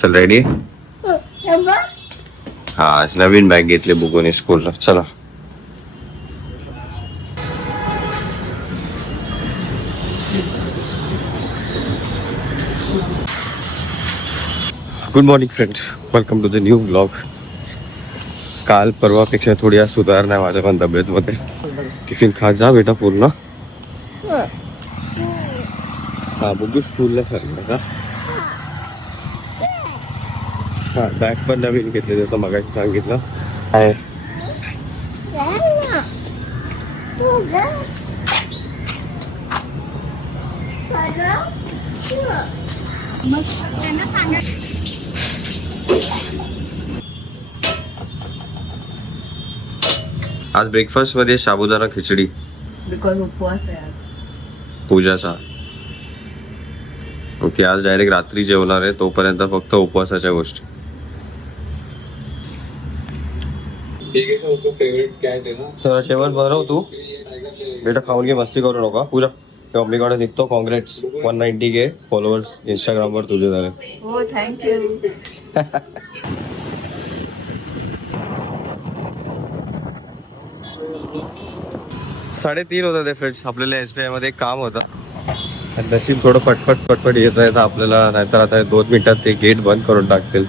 चल रेडी हा आज नवीन बॅग घेतली बुकोनी स्कूलला चला. Good morning friends welcome to the new vlog काल परवापेक्षा थोडी आज सुधारणा आहे माझ्या पण तब्येतमध्ये. टिफिन खा जा बेटा पूर्ण. हा. बुगू स्कूलला सरला का? हा बॅग पण नवीन घेतली जसं मगाशी सांगितलं. आहे. आज ब्रेकफास्टमध्ये साबुदाणा खिचडी. बिकॉज उपवास आहे आज. पूजाचा. ओके आज डायरेक्ट रात्री जेवणार आहे तोपर्यंत फक्त उपवासाच्या गोष्टी. चला जेवण बनव तू. बेटा खाऊन घे मस्ती करू नका. पूजा मम्मीकडे निघतो. कॉंग्रेट्स वन नाईन्टी घे फॉलोअर्स इंस्टाग्रामवर तुझे झाले. हो थँक्यू साडेतीन होतं ते फ्रेंड्स आपल्याला एस बी आयमध्ये एक काम होतं. आणि नशीब थोडं पटपट पटपट येत आहे आपल्याला नाहीतर आता दोन मिनिटात ते गेट बंद करून टाकतील.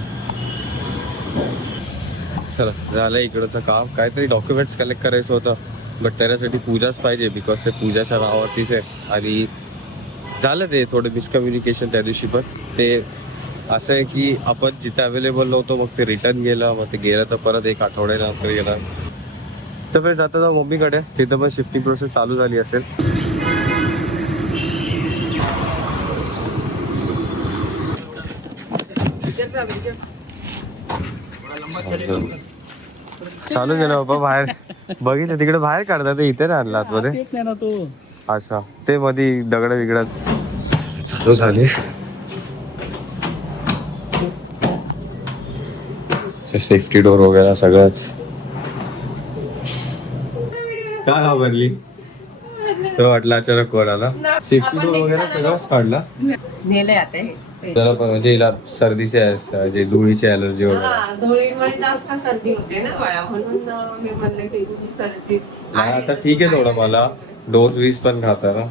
चला झालं इकडचं काम. काहीतरी डॉक्युमेंट्स कलेक्ट करायचं होतं. बट त्याच्यासाठी पूजाच पाहिजे बिकॉज ते पूजाच्या नावावरतीच आहे. आणि झालं ते थोडं मिसकम्युनिकेशन त्या दिवशी पण ते असं आहे की आपण जिथे अवेलेबल नव्हतो मग ते रिटर्न गेलं. मग ते गेलं तर परत एक आठवड्यानंतर गेलं तर फ्रेंड्स जाता जाऊ मम्मीकडे. तिथं पण शिफ्टिंग प्रोसेस चालू झाली असेल. चालू गेलं बाबा बाहेर. बघितलं तिकडे बाहेर काढतात ते इथे नाही आणलं आतमध्ये अच्छा ते मध्ये दगड बिगड. चालू झाले. सेफ्टी डोर वगैरे सगळंच. काय घाबरली तर वाटलं अचानक कोण आला. सेफ्टी डोर वगैरे सगळंच काढला. नेले आता हे. त्याला पण म्हणजे हिला सर्दीचे आहे, जे धुळीची अलर्जी वगैरे. हा धुळीमुळे जास्त सर्दी होते ना बाळा म्हणून अं, मी म्हणले की तुझी सर्दी नाही आता ठीक आहे थोडं मला. डोस वीस पण खाता ना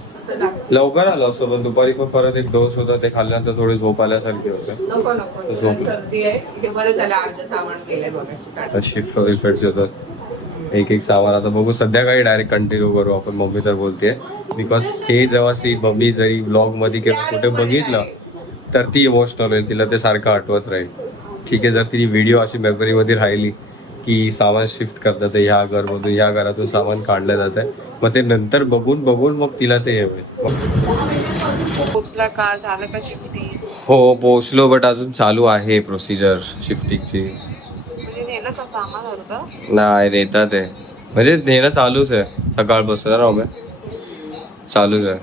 लवकर आलो असतो पण दुपारी पण परत एक डोस होता ते खाल्ल्यानंतर थोडी झोप आल्यासारखी होते. नको नको. तुला सर्दी आहे. इथे बरं झालं आमचं सामान केलंय शिफ्ट वगैरे फेट्स होतात एक एक सामान. आता बघू संध्याकाळी डायरेक्ट कंटिन्यू करू. आपण मम्मी तर बोलते बिकॉज हे जेव्हा सी मम्मी जरी ब्लॉगमध्ये किंवा कुठे बघितलं तर ती इमोशनल होईल. तिला ते सारखं आठवत राहील. ठीक आहे जर ती व्हिडिओ अशी मेमरीमध्ये राहिली की सामान शिफ्ट करतात ह्या घरमधून ह्या घरातून सामान काढलं जात आहे. मग ते नंतर बघून बघून मग तिला ते हे पोचला हो पोहोचलो बट अजून चालू आहे प्रोसिजर शिफ्टिंगची अर्ध? नाही नेतात आहे म्हणजे नेणं चालूच आहे. सकाळपासून ना राव चालूच आहे.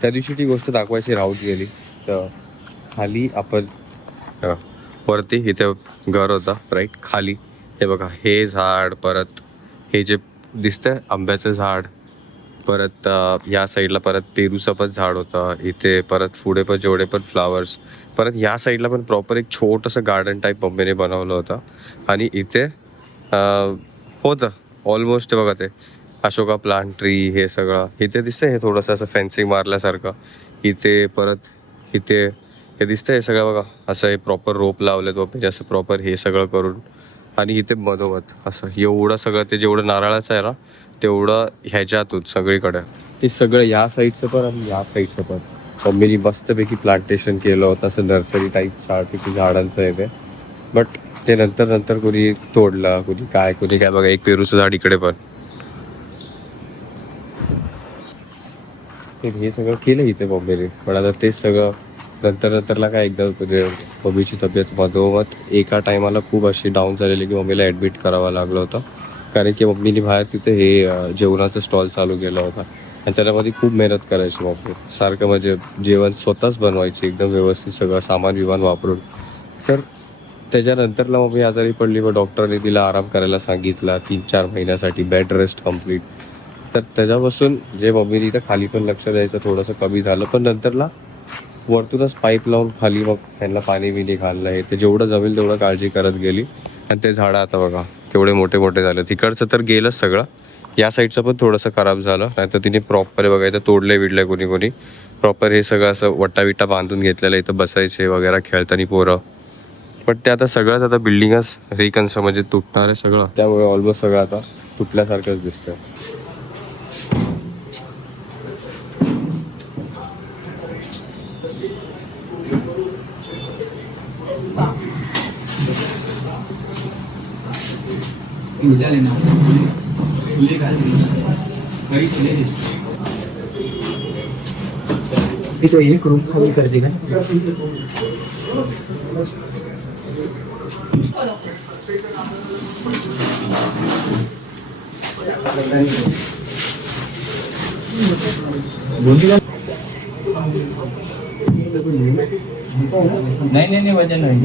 त्या दिवशी ती गोष्ट दाखवायची राहूच गेली. तर खाली आपण वरती इथे घर होता राईट खाली. हे बघा हे झाड परत हे जे दिसतंय आंब्याचं झाड परत या साईडला परत पेरूचं पण झाड होतं. इथे परत पुढे पण जेवढे पण फ्लावर्स परत या साईडला पण प्रॉपर एक छोटंसं गार्डन टाईप मम्मीने बनवलं होतं. आणि इथे होतं. ऑलमोस्ट बघा ते अशोका प्लांट ट्री हे सगळं. इथे दिसतंय हे थोडंसं असं फेन्सिंग मारल्यासारखं. इथे परत इथे हे दिसतंय हे सगळं बघा. असं हे प्रॉपर रोप लावलेत मम्मीने असं प्रॉपर हे सगळं करून. आणि इथे मधोमध असं एवढं सगळं ते जेवढं नारळाचं आहे ना तेवढं ह्याच्यातून सगळीकडे. ते सगळं या साईडचं पण आणि या साईडचं पण. मम्मीनी मस्तपैकी प्लांटेशन केलं होतं असं नर्सरी टाईप चारपैकी झाडांचं आहे ते. बट ते नंतर नंतर कोणी तोडलं कोणी काय कोणी काय. बघा एक पेरूचं झाड इकडे पण. ते हे सगळं केलं इथे मम्मीने पण आता तेच सगळं नंतर नंतरला काय एकदा म्हणजे मम्मीची तब्येत मधोमध एका टायमाला खूप अशी डाऊन झालेली की मम्मीला ॲडमिट करावं लागलं होतं. कारण की मम्मीने बाहेर तिथे हे जेवणाचं स्टॉल चालू केलं होता. आणि त्याच्यामध्ये खूप मेहनत करायची मम्मी. सारखं म्हणजे जेवण स्वतःच बनवायची एकदम व्यवस्थित सगळं सामान विमान वापरून. तर त्याच्यानंतरला मम्मी आजारी पडली मग डॉक्टरने तिला आराम करायला सांगितला तीन चार महिन्यासाठी बेड रेस्ट कंप्लीट तर त्याच्यापासून जे मम्मीने तिथं खाली पण लक्ष द्यायचं थोडंसं कमी झालं. पण नंतरला वरतूनच पाईप लावून खाली मग त्यांना पाणी बिणी घालणं आहे ते जेवढं जमेल तेवढं काळजी करत गेली. आणि ते झाडं आता बघा. केवढे मोठे मोठे झाले. तिकडचं तर गेलंच सगळं. या साईडचं पण थोडंसं खराब झालं. नाही तर तिने प्रॉपर बघायचं तोडले विडले कोणी कोणी. प्रॉपर हे सगळं असं वट्टाविट्टा बांधून घेतलेलं इथं बसायचे वगैरे खेळताना पोरं. पण ते आता सगळंच आता बिल्डिंगच रिकन्स म्हणजे तुटणार आहे सगळं. त्यामुळे ऑलमोस्ट सगळं आता तुटल्यासारखंच दिसतं तो एक रूम खाली कर देगा नहीं नहीं नहीं वजन नहीं.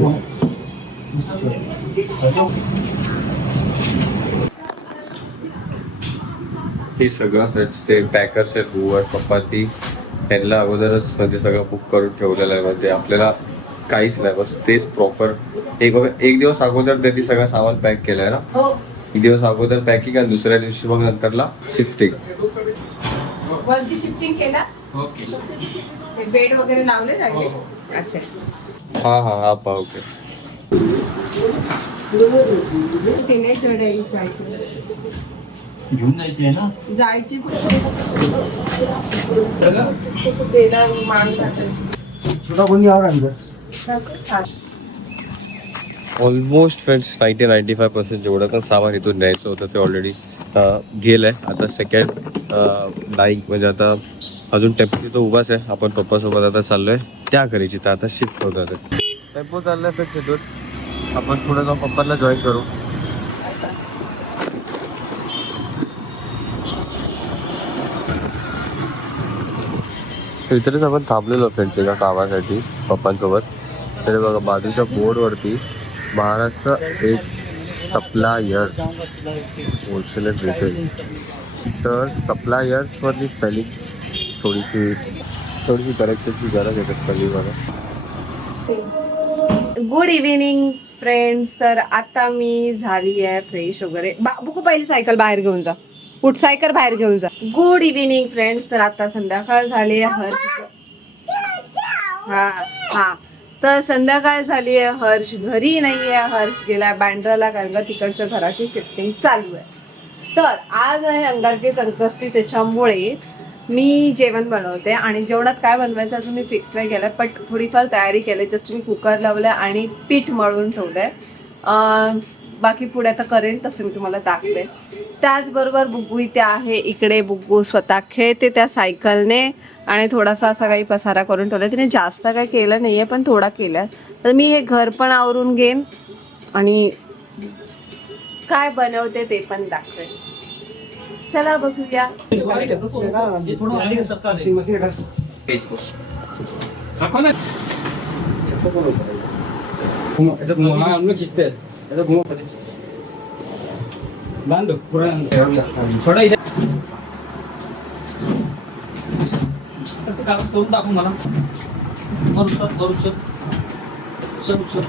हे सगळं ते पॅकर्स आहेत बुवर पप्पा ती त्यांना अगोदरच म्हणजे सगळं बुक करून ठेवलेलं आहे. म्हणजे आपल्याला काहीच नाही. बस तेच प्रॉपर एक वगैरे एक दिवस अगोदर त्यांनी सगळं सामान पॅक केलं आहे ना? हो. एक दिवस अगोदर पॅकिंग आणि दुसऱ्या दिवशी मग नंतरला शिफ्टिंग वरती शिफ्टिंग केला? ओके ते बेड वगैरे लावले राहिले अच्छा. हां हां हा पा ओके घेऊन जायचे ना? जायची छोटा कोणी almost friends ninety ninety five percent जेवढं पण सामान इथून न्यायचं होतं ते ऑलरेडी गेलं आहे आता सेकंड लाईक म्हणजे आता अजून टेम्पो तिथं उभाच आहे. आपण पप्पासोबत आता चाललो आहे त्या घरीची तर आता शिफ्ट होत आहे टेम्पो तर तिथून आपण पुढे जाऊन पप्पांना जॉईन करू. इथेच आपण थांबलेलो फ्रेंड्स एका कामासाठी पप्पांसोबत. तरी बघा बाजूच्या बोर्डवरती महाराष्ट्र एक सप्लायर होलसेल रिटेल तर सप्लायर्सवरची स्पेलिंग थोडीशी थोडीशी करेक्शनची गरज आहे स्पेलिंग मला गुड इव्हिनिंग फ्रेंड्स तर आता मी झाली आहे फ्रेश वगैरे. बा- बुकू पहिली सायकल बाहेर घेऊन जा. उठसायकर बाहेर घेऊन जा. गुड इव्हिनिंग फ्रेंड्स तर आता संध्याकाळ झाली आहे हर्ष. हा हा. तर संध्याकाळ झाली आहे हर्ष घरी नाही आहे हर्ष गेलाय बँड्राला कारण का तिकडच्या घराची शिफ्टिंग चालू आहे. तर आज आहे अंगारकी संकष्टी. त्याच्यामुळे मी जेवण बनवते आणि जेवणात काय बनवायचं अजून मी फिक्स नाही केलं पण थोडीफार तयारी केली. जस्ट मी कुकर लावलं आणि पीठ मळून ठेवलं आहे बाकी पुढे आता करेन तसं मी तुम्हाला दाखवे त्याचबरोबर बुग्गू इथे आहे इकडे बुग्गू स्वतः खेळते त्या सायकलने आणि थोडासा असा काही पसारा करून ठेवला. तिने जास्त काही केलं नाहीये पण थोडा केला. तर मी हे घर पण आवरून घेईन आणि काय बनवते ते पण दाखवेन. चला बघूया. खींचते. हैं ऐसा घुमा बांध दो पूरा थोड़ा इधर करून दाखव मला वर उचल वर उचल उचल उचल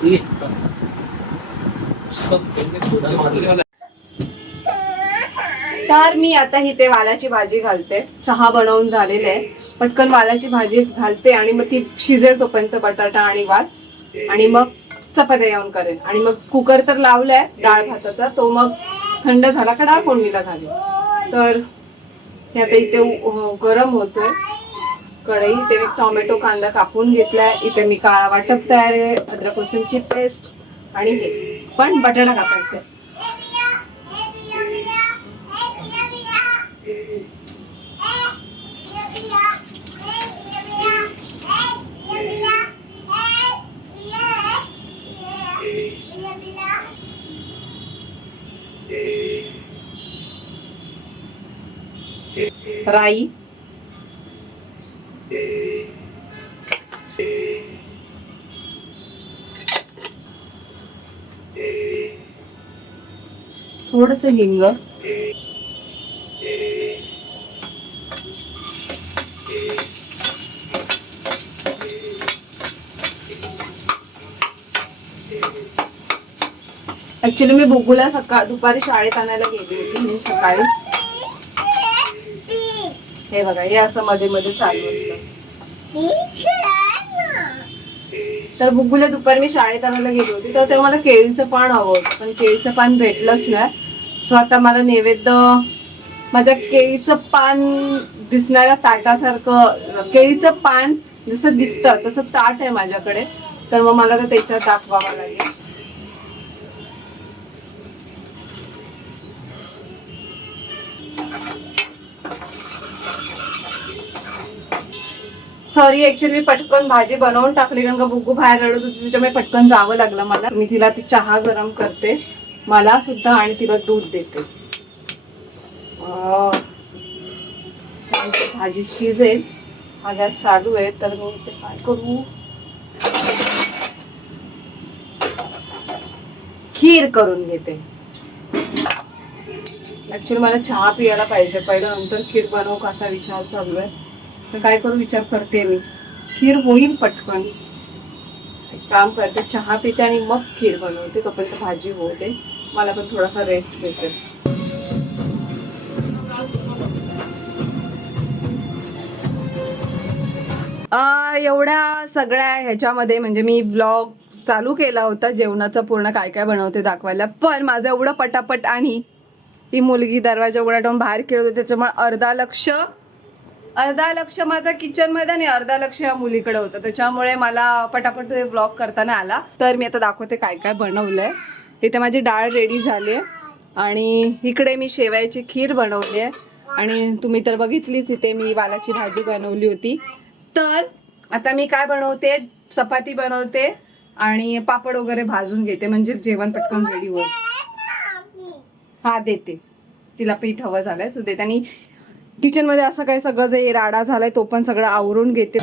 ठीक आहे Stop. तर मी आता इथे वालाची भाजी घालते. चहा बनवून झालेले आहे. पटकन वालाची भाजी घालते आणि मग ती शिजेल तोपर्यंत बटाटा आणि वाल. आणि मग चपात्या येऊन करेन आणि मग कुकर तर लावलाय डाळ भाताचा. तो मग थंड झाला का डाळ फोडणीला घालेन तर हे आता इथे हो, गरम होतोय. कढई इथे मी टोमॅटो कांदा कापून घेतलाय. इथे मी काळा वाटप तयार आहे. अद्रक लसूणची पेस्ट आणि हे. पण बटाटा कापायचा आहे राई थोडस हिंग ऍक्च्युली मी बुगूला सकाळ दुपारी शाळेत आणायला गेली होती मी सकाळी. हे बघा हे असं मध्ये मध्ये चालू असतं. तर बुगूला दुपारी मी शाळेत आणायला गेली होती तर तेव्हा मला केळीचं पान हवं होतं पण केळीचं पान भेटलंच नाही. सो आता मला नैवेद्य माझ्या केळीचं पान दिसणाऱ्या ताटासारखं केळीचं पान जसं दिसतं तसं ताट आहे माझ्याकडे. तर मग मला तर त्याच्यात दाखवावं लागेल. सॉरी ऍक्च्युली मी पटकन भाजी बनवून टाकली कारण का बुगू बाहेर रडत होती त्याच्यामुळे पटकन जावं लागलं मला. मी तिला ती चहा गरम करते मला सुद्धा आणि तिला दूध देते. भाजी शिजेल हा गॅस चालू आहे तर मी इथे काय करू? खीर करून घेते. ऍक्च्युली मला चहा पियाला पाहिजे. पहिलं नंतर खीर बनवू का असा विचार चालू आहे. तर काय करू विचार करते मी. खीर होईल पटकन. एक काम करते चहा पिते आणि मग खीर बनवते. तोपर्यंत भाजी होते. मला पण थोडासा रेस्ट भेटेल. एवढ्या सगळ्या ह्याच्यामध्ये म्हणजे मी ब्लॉग चालू केला होता जेवणाचं पूर्ण काय काय बनवते दाखवायला. पण माझं एवढं पटापट आणि ती मुलगी दरवाजा उघडा ठेवून बाहेर खेळत होती त्याच्यामुळे अर्धा लक्ष अर्धा लक्ष माझा किचनमध्ये आणि अर्धा लक्ष या मुलीकडे होतं. त्याच्यामुळे मला पटापट ब्लॉग करताना आला. तर मी आता दाखवते काय काय बनवलंय. इथे माझी डाळ रेडी झाली आहे आणि इकडे मी शेवयाची खीर बनवली आहे आणि तुम्ही तर बघितलीच इथे मी वालाची भाजी बनवली होती. तर आता मी काय बनवते? चपाती बनवते. आणि पापड वगैरे भाजून घेते म्हणजे जेवण पटकन रेडी होईल. हा देते. तिला पीठ हवं झालंय तर देते. आणि किचनमध्ये असं काही सगळं जे राडा झालाय तो पण सगळं आवरून घेते.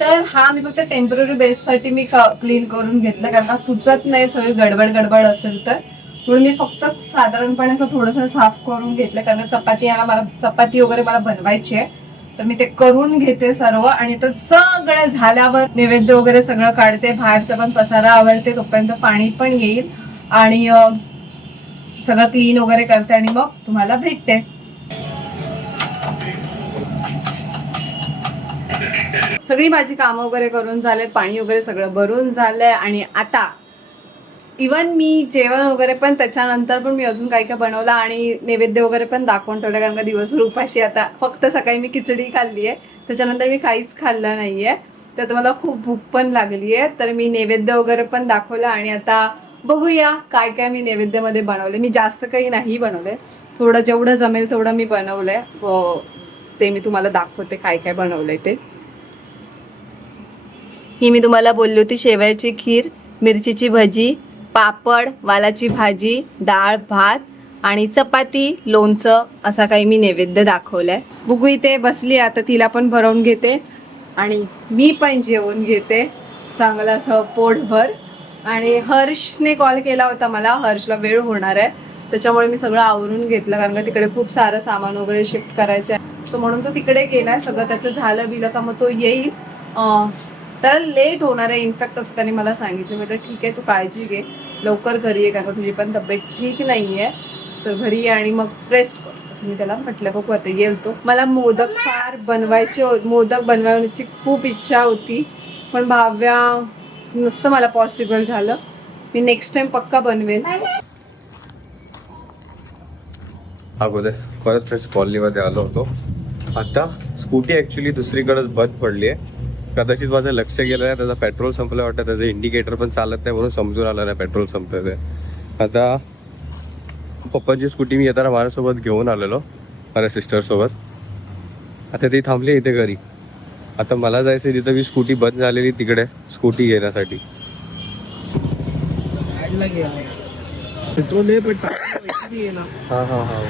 तर हा मी फक्त टेंपररी बेससाठी मी क्लीन करून घेतलं कारण का सुचत नाही सगळी गडबड गडबड असेल तर. म्हणून मी फक्त साधारणपणे असं थोडंसं साफ करून घेतलं कारण चपाती याला मला चपाती वगैरे मला बनवायची आहे. तर मी ते करून घेते सर्व आणि तर सगळं झाल्यावर नैवेद्य वगैरे सगळं काढते बाहेरचा पण पसारा आवडते तोपर्यंत पाणी पण येईल आणि सगळं क्लीन वगैरे करते आणि मग तुम्हाला भेटते. सगळी माझी कामं वगैरे करून झालेत पाणी वगैरे सगळं भरून झालंय आणि आता इवन मी जेवण वगैरे पण त्याच्यानंतर पण मी अजून काही काय बनवलं आणि नैवेद्य वगैरे पण दाखवून ठेवलं कारण का दिवसभर उपाशी आता फक्त सकाळी मी खिचडी खाल्ली आहे त्याच्यानंतर मी काहीच खाल्लं नाही आहे तर मला खूप भूक पण लागली आहे तर मी नैवेद्य वगैरे पण दाखवलं आणि आता बघूया काय काय मी नैवेद्यामध्ये बनवले मी जास्त काही नाही बनवले थोडं जेवढं जमेल तेवढं मी बनवलंय. आहे ते मी तुम्हाला दाखवते काय काय बनवलंय ते. ही मी तुम्हाला बोलली होती शेवयाची खीर मिरचीची भजी पापड वालाची भाजी डाळ भात आणि चपाती लोणचं असा काही मी नैवेद्य दाखवलाय. बुगू इथे बसली आता तिला पण भरवून घेते आणि मी पण जेवून घेते. चांगलं असं पोटभर. आणि हर्षने कॉल केला होता मला हर्षला वेळ होणार आहे. त्याच्यामुळे मी सगळं आवरून घेतलं कारण का तिकडे खूप सारं सामान वगैरे शिफ्ट करायचं आहे सो म्हणून तो तिकडे गेलाय सगळं त्याचं झालं बिलं का मग तो येईल. तर लेट होणार आहे. इनफॅक्ट असं त्यांनी मला सांगितलं. म्हटलं ठीक आहे तू काळजी घे. लवकर घरी ये कारण का तुझी पण तब्येत ठीक नाही आहे तर घरी ये आणि मग रेस्ट कर. असं मी त्याला म्हटलं. बघू आता येईल तो. मला मोदक फार बनवायचे हो-, मोदक बनवण्याची खूप इच्छा होती. पण भाव्या नसतं मला पॉसिबल झालं. मी नेक्स्ट टाइम पक्का बनवेन. अगोदर परत फ्रेश कॉलनीमध्ये आलो होतो. आता स्कूटी ॲक्च्युली दुसरीकडेच बंद पडली आहे कदाचित माझं लक्ष गेलं नाही त्याचा पेट्रोल संपलं वाटतं त्याचं इंडिकेटर पण चालत नाही म्हणून समजून आलं नाही पेट्रोल संपलं ते आता पप्पांची स्कूटी मी येताना माझ्यासोबत घेऊन आलेलो माझ्या सिस्टरसोबत आता ती थांबली इथे घरी. आता मला जायचं तिथं मी स्कूटी बंद झालेली तिकडे स्कूटी घेण्यासाठी. पेट्रोल ना हां हां हां.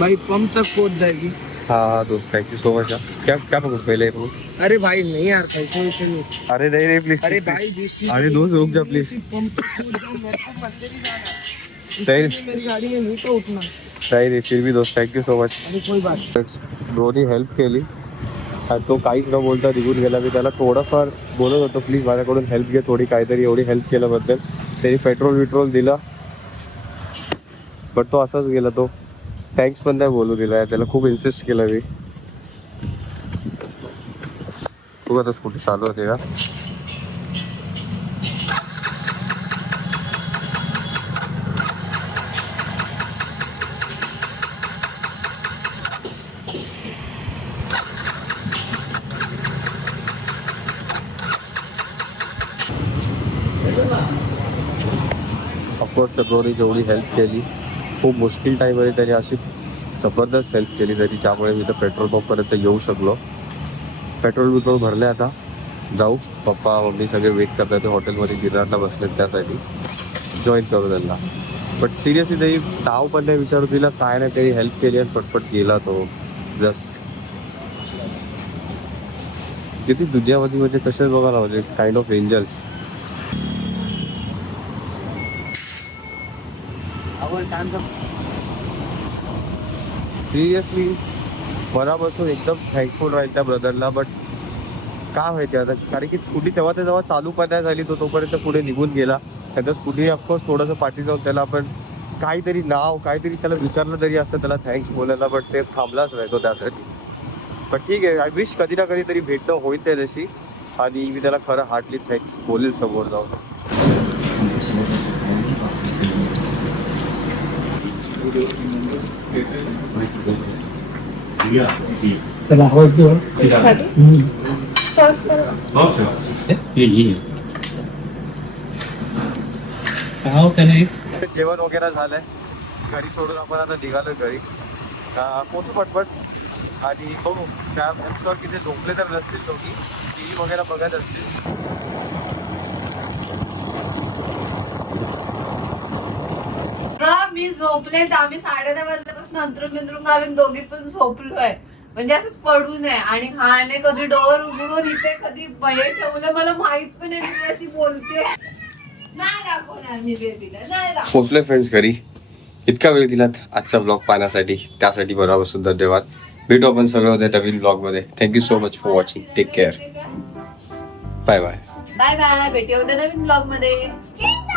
भाई पंप तक पहुंच जाएगी। हाँ हाँ दोस्त थैंक यू सो मच क्या क्या पकड़ पहले? पकड़। अरे भाई नहीं यार पैसे वैसे नहीं। अरे नहीं नहीं प्लीज अरे भाई बीस अरे दोस्त रुक जा प्लीज मेरे गाड़ी में नहीं तो उठना। नाही नाही फिर भी दोस्त थँक्यू सो मच अरे कोई बात नहीं. दोन्ही हेल्प केली आणि तो काहीच न बोलता निघून गेला मी त्याला थोडंफार बोलत होतो प्लीज माझ्याकडून हेल्प घे थोडी काहीतरी एवढी हेल्प केल्याबद्दल त्यांनी पेट्रोल विट्रोल दिलं। बट तो असाच गेला तो। थँक्स पण नाही बोलू दिला. त्याला खूप इन्सिस्ट केलं मी. तू आता स्कूटी चालू होते का? ऑफकोर्स त्या ब्रोनी जेवढी हेल्प केली. खूप मुश्किल टाईममध्ये त्यांनी अशी जबरदस्त हेल्प केली तरी ज्यामुळे मी तर पेट्रोल पंपपर्यंत येऊ शकलो. पेट्रोल बिट्रोल भरले आता. जाऊ पप्पा मम्मी सगळे वेट करतात ते हॉटेलमध्ये गिरणारला बसलेत त्यासाठी. जॉईन करू त्यांना. बट सिरियसली तरी नाव पण नाही विचारू तिला काय नाही तरी हेल्प केली आणि पटपट गेला तो. जस्ट किती दुनियामध्ये म्हणजे कसे बघायला म्हणजे काइंड ऑफ एंजल्स सिरियसली मनापासून एकदम थँकफुल राहील त्या ब्रदरला बट काय माहिती आता कारण की स्कूटी तेव्हा ते जेव्हा चालू करण्यात झाली तो तोपर्यंत पुढे निघून गेला. त्याच्या स्कूटी ऑफकोर्स थोडंसं पाठी जाऊन त्याला आपण काहीतरी नाव काहीतरी त्याला विचारलं तरी असतं त्याला थँक्स बोलायला बट ते थांबलाच नाही तो त्यासाठी. पण ठीक आहे आय विश कधी ना कधी तरी भेटणं होईल त्याच्याशी. आणि मी त्याला खरं हार्टली थँक्स बोलेल समोर जाऊन. त्याला आवाज़ देऊ काय त्याने जेवण वगैरे झालंय. घरी सोडून आपण आता निघालोय घरी. पोचू पटपट. आणि बघू त्या बुक्सवर किती झोपले तर नसतील दोघी. टी व्ही वगैरे बघत असतील. मी झोपले तर आम्ही साडे दहा वाजल्यापासून अंतरून बिंतरून घालून दोघी पण झोपलोय. म्हणजे असंच पडू नये. आणि हाने कधी डोर उघडून इथे कधी बये ठेवलं मला माहीत पण नाही मी अशी बोलते नाही दाखवणार मी बेबीला. नाही दाखवणार. पोचले फ्रेंड्स घरी. इतका वेळ दिलात आजचा ब्लॉग पाहण्यासाठी. त्यासाठी बरोबर धन्यवाद. भेटू आपण सगळं होते नवीन ब्लॉगमध्ये thank you so much for watching take care bye bye bye bye भेटूया उद्या नवीन ब्लॉगमध्ये. Yeah.